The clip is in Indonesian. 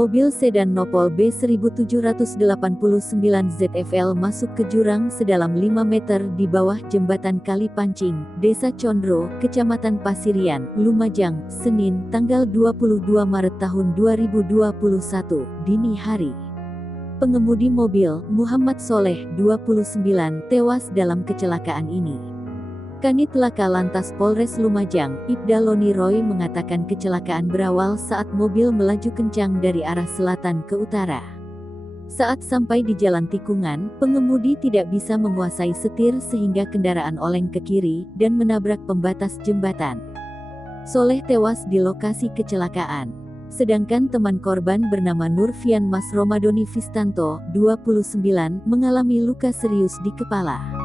Mobil sedan Nopol B1789 ZFL masuk ke jurang sedalam 5 meter di bawah jembatan Kali Pancing, Desa Condro, Kecamatan Pasirian, Lumajang, Senin, tanggal 22 Maret tahun 2021, dini hari. Pengemudi mobil, Muhammad Soleh, 29, tewas dalam kecelakaan ini. Kanit Laka Lantas Polres Lumajang, Ibda Loni Roy mengatakan kecelakaan berawal saat mobil melaju kencang dari arah selatan ke utara. Saat sampai di jalan tikungan, pengemudi tidak bisa menguasai setir sehingga kendaraan oleng ke kiri dan menabrak pembatas jembatan. Soleh tewas di lokasi kecelakaan. Sedangkan teman korban bernama Nurfian Mas Romadoni Vistanto, 29, mengalami luka serius di kepala.